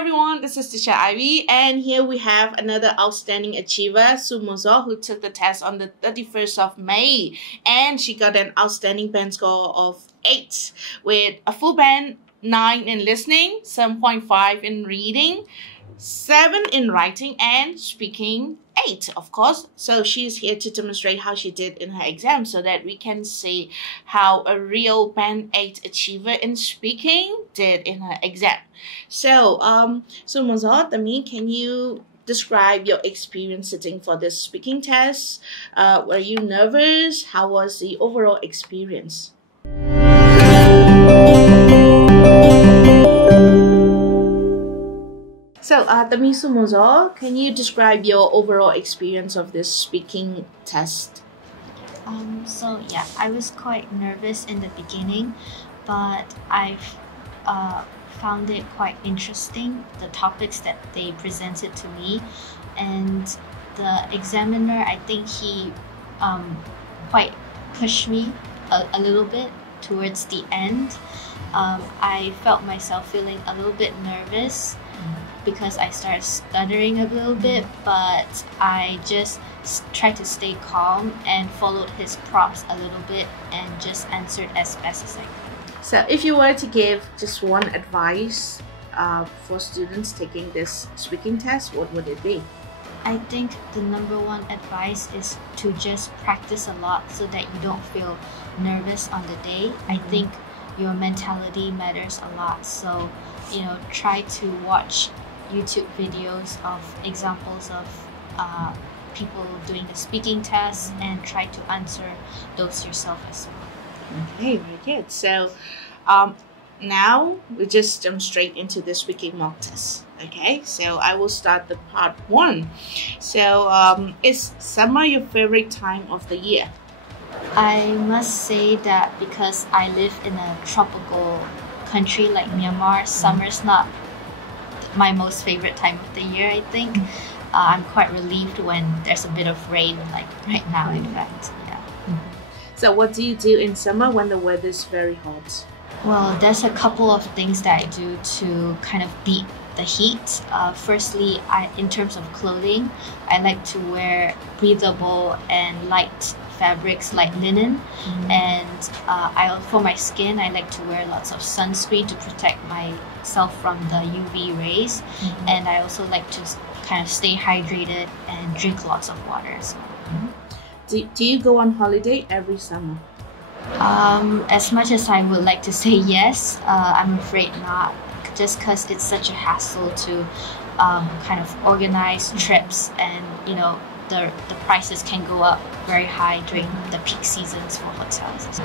everyone, this is Teacher Ivy, and here we have another outstanding achiever, Hsu Mon Zaw, who took the test on the 31st of May, and she got an outstanding band score of 8 with a full band 9 in listening, 7.5 in reading, 7 in writing, and speaking 8, of course. So she's here to demonstrate how she did in her exam so that we can see how a real band 8 achiever in speaking did in her exam. So, Hsu Mon Zaw, can you describe your experience sitting for this speaking test? Were you nervous? How was the overall experience? So, Hsu Mon Zaw, can you describe your overall experience of this speaking test? I was quite nervous in the beginning, but I've found it quite interesting, the topics that they presented to me, and the examiner, I think he quite pushed me a little bit towards the end. I felt myself feeling a little bit nervous because I started stuttering a little bit, but I just tried to stay calm and followed his prompts a little bit and just answered as best as I could. So if you were to give just one advice for students taking this speaking test, what would it be? I think the number one advice is to just practice a lot so that you don't feel nervous on the day. I think your mentality matters a lot, so try to watch YouTube videos of examples of people doing the speaking test and try to answer those yourself as well. Okay, very good. So now we just jump straight into the speaking mock test. Okay, so I will start the part 1. So is summer your favorite time of the year? I must say that because I live in a tropical country like Myanmar, summer's not my most favorite time of the year, I think. I'm quite relieved when there's a bit of rain, like right now, in fact. Yeah. So what do you do in summer when the weather is very hot? Well, there's a couple of things that I do to kind of beat the heat. Firstly, in terms of clothing, I like to wear breathable and light fabrics like linen, and for my skin, I like to wear lots of sunscreen to protect myself from the UV rays, and I also like to kind of stay hydrated and drink lots of water as well. Do you go on holiday every summer? As much as I would like to say yes, I'm afraid not, just because it's such a hassle to kind of organize trips, and the prices can go up very high during the peak seasons for hotels.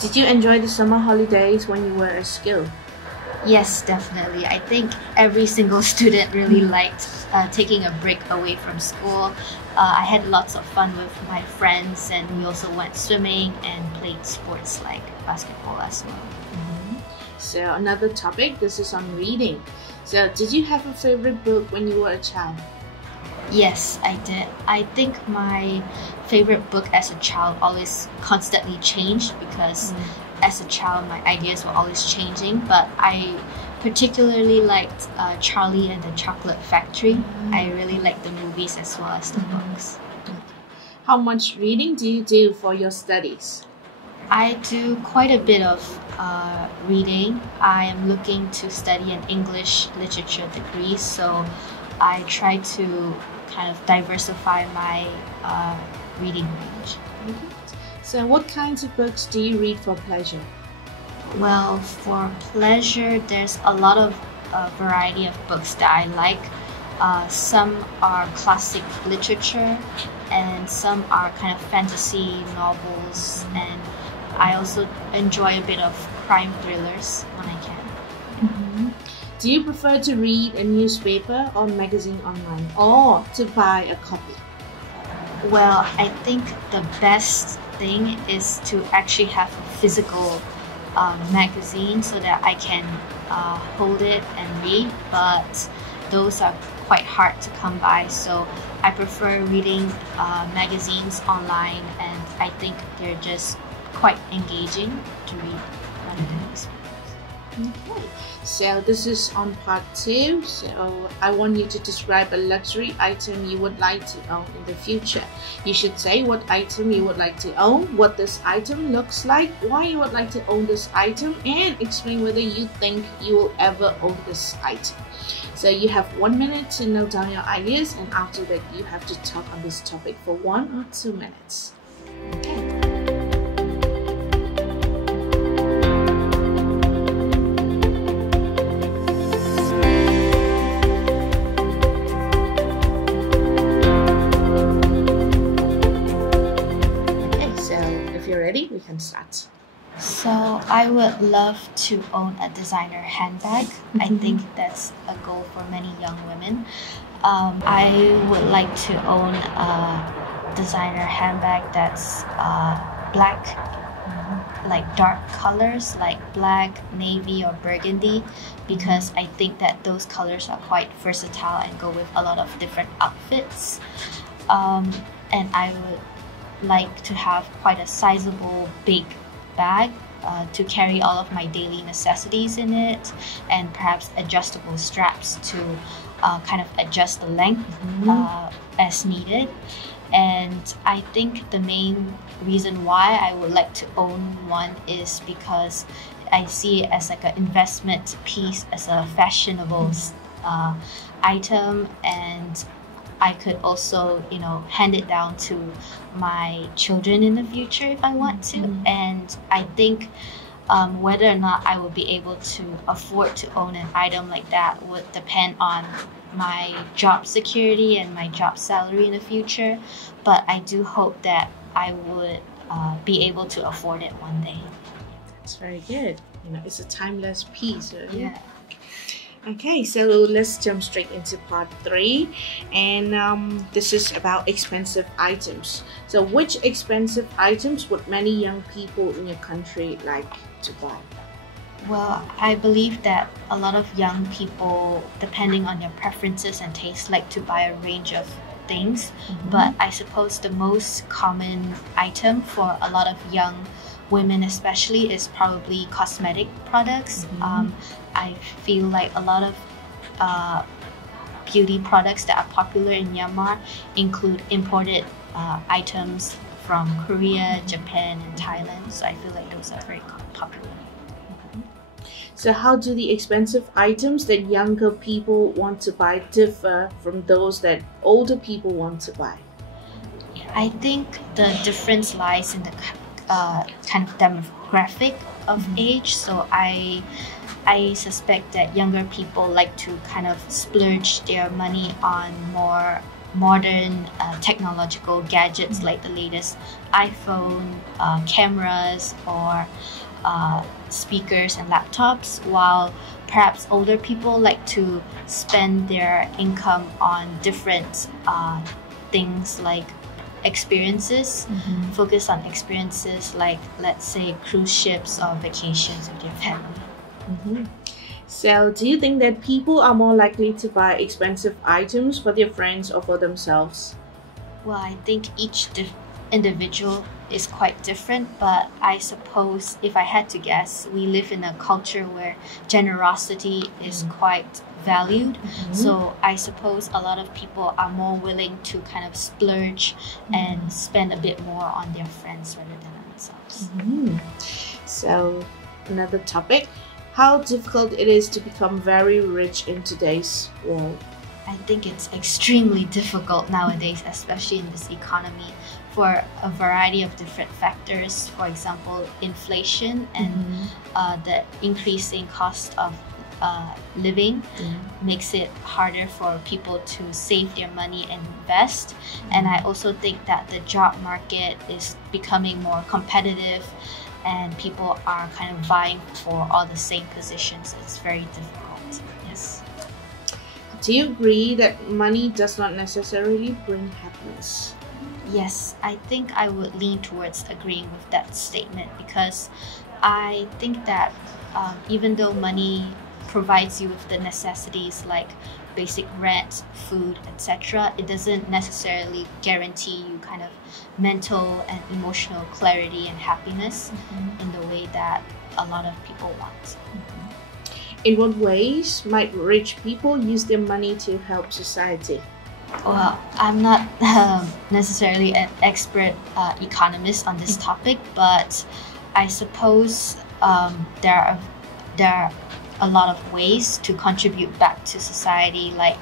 Did you enjoy the summer holidays when you were at school? Yes, definitely. I think every single student really liked taking a break away from school. I had lots of fun with my friends, and we also went swimming and played sports like basketball as well. So another topic, this is on reading. So did you have a favorite book when you were a child? Yes, I did. I think my favorite book as a child always constantly changed because as a child my ideas were always changing, but I particularly liked Charlie and the Chocolate Factory. I really liked the movies as well as the books. How much reading do you do for your studies? I do quite a bit of reading. I am looking to study an English literature degree, so I try to kind of diversify my reading range. So what kinds of books do you read for pleasure? Well, for pleasure, there's a lot of variety of books that I like. Some are classic literature, and some are kind of fantasy novels, and I also enjoy a bit of crime thrillers when I can. Do you prefer to read a newspaper or magazine online, or to buy a copy? Well, I think the best thing is to actually have a physical magazine so that I can hold it and read, but those are quite hard to come by, so I prefer reading magazines online, and I think they're just quite engaging to read rather than newspapers. Okay, so this is on part 2. So I want you to describe a luxury item you would like to own in the future. You should say what item you would like to own, what this item looks like, why you would like to own this item, and explain whether you think you will ever own this item. So you have 1 minute to note down your ideas, and after that you have to talk on this topic for 1 or 2 minutes. Okay. Ready? We can start. So I would love to own a designer handbag. I think that's a goal for many young women. I would like to own a designer handbag that's black, like dark colors like black, navy, or burgundy, because I think that those colors are quite versatile and go with a lot of different outfits. And I would like to have quite a sizable big bag to carry all of my daily necessities in it, and perhaps adjustable straps to kind of adjust the length as needed. And I think the main reason why I would like to own one is because I see it as like an investment piece, as a fashionable item, and I could also, hand it down to my children in the future if I want to. And I think whether or not I will be able to afford to own an item like that would depend on my job security and my job salary in the future. But I do hope that I would be able to afford it one day. That's very good. It's a timeless piece, right? Yeah. Okay, so let's jump straight into part 3, and this is about expensive items. So which expensive items would many young people in your country like to buy? Well, I believe that a lot of young people, depending on their preferences and tastes, like to buy a range of things. But I suppose the most common item for a lot of young women especially is probably cosmetic products. I feel like a lot of beauty products that are popular in Myanmar include imported items from Korea, Japan, and Thailand. So I feel like those are very popular. So how do the expensive items that younger people want to buy differ from those that older people want to buy? I think the difference lies in the kind of demographic of age. So I suspect that younger people like to kind of splurge their money on more modern technological gadgets like the latest iPhone, cameras, or speakers and laptops, while perhaps older people like to spend their income on different things like experiences, focus on experiences like, let's say, cruise ships or vacations with your family. So do you think that people are more likely to buy expensive items for their friends or for themselves? Well, I think each individual is quite different, but I suppose if I had to guess, we live in a culture where generosity is quite valued. So I suppose a lot of people are more willing to kind of splurge and spend a bit more on their friends rather than themselves. So another topic, how difficult it is to become very rich in today's world? I think it's extremely difficult nowadays, especially in this economy, for a variety of different factors. For example, inflation and the increasing cost of living makes it harder for people to save their money and invest. And I also think that the job market is becoming more competitive, and people are kind of vying for all the same positions. It's very difficult. Yes. Do you agree that money does not necessarily bring happiness? Yes, I think I would lean towards agreeing with that statement, because I think that even though money provides you with the necessities like basic rent, food, etc., it doesn't necessarily guarantee you kind of mental and emotional clarity and happiness in the way that a lot of people want. In what ways might rich people use their money to help society? Well, I'm not necessarily an expert economist on this topic, but I suppose there are a lot of ways to contribute back to society, like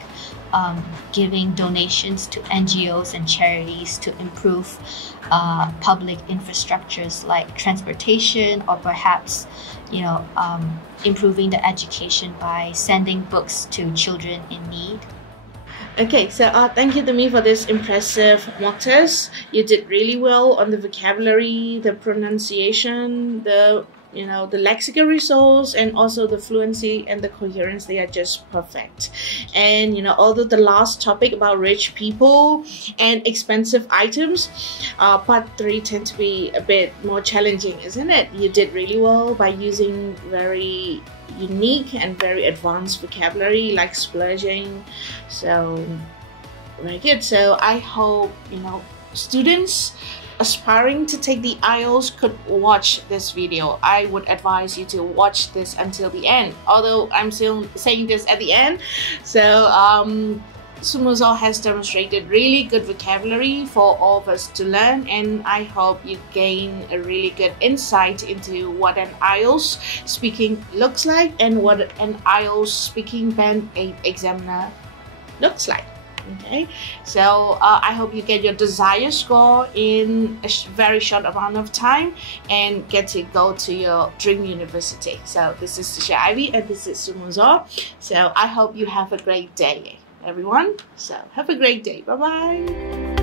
giving donations to NGOs and charities to improve public infrastructures like transportation, or perhaps improving the education by sending books to children in need. Okay, so thank you to me for this impressive mock test. You did really well on the vocabulary, the pronunciation, the lexical resource, and also the fluency and the coherence. They are just perfect. And although the last topic about rich people and expensive items, part 3 tend to be a bit more challenging, isn't it? You did really well by using very unique and very advanced vocabulary like splurging. So very good. So I hope students aspiring to take the IELTS could watch this video. I would advise you to watch this until the end, although I'm still saying this at the end. So Hsu Mon Zaw has demonstrated really good vocabulary for all of us to learn, and I hope you gain a really good insight into what an IELTS speaking looks like and what an IELTS speaking band 8 examiner looks like. Okay, so I hope you get your desired score in a very short amount of time and get to go to your dream university. So this is Teacher Ivy and this is Hsu Mon Zaw. So I hope you have a great day, everyone. So have a great day. Bye bye.